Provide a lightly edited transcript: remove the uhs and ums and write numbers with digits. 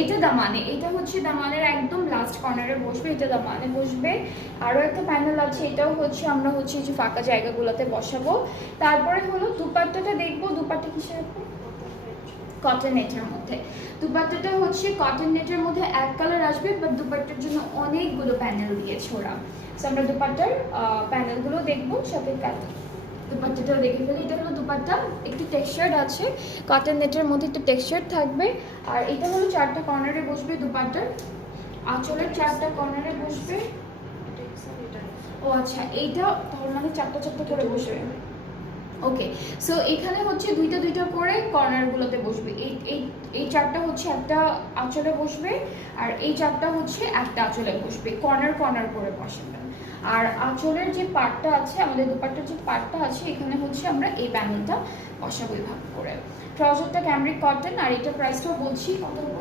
এটা দামানে, এটা হচ্ছে দামানের একদম লাস্ট কর্নারে বসবে, এটা দামানে বসবে। আরও একটা প্যানেল আছে, এটাও হচ্ছে আমরা হচ্ছে যে ফাঁকা জায়গাগুলোতে বসাবো। তারপরে হলো দুপাট্টাটা দেখবো, দুপাট্টা কিসের উপর? কটন নেটের মধ্যে। দুপাট্টাটা হচ্ছে কটন নেটের মধ্যে এক কালার আসবে, বাট দুপাট্টার জন্য অনেকগুলো প্যানেল দিয়েছে ওরা। সো আমরা দুপাট্টার প্যানেলগুলো দেখবো, সাথে দুপাট্টাটাও দেখে ফেলি। এটা হলো দুপাট্টা, একটু টেক্সচার্ড আছে, কটন নেটের মধ্যে একটু টেক্সচার্ড থাকবে। আর এটা হলো 4টা কর্নারে বসবে দুপাট্টার, আঁচলের 4টা কর্নারে বসবে। ও আচ্ছা, এইটা তার মানে 4টা করে বসবে। ওকে, সো এখানে হচ্ছে দুইটা করে কর্নারগুলোতে বসবে। এই 4টা হচ্ছে একটা আঁচলে বসবে, আর এই 4টা হচ্ছে একটা আঁচলে বসবে, কর্নার করে বসাবে। আর আঁচলের যে পার্টটা আছে, আমাদের দুপাট্টার যে পার্টটা আছে, এখানে হচ্ছে আমরা এই প্যানেলটা বসাবো এইভাবে করে। ট্রাউজারটা ক্যামরিক কটন, আর এটা প্রাইসটাও বলছি কত।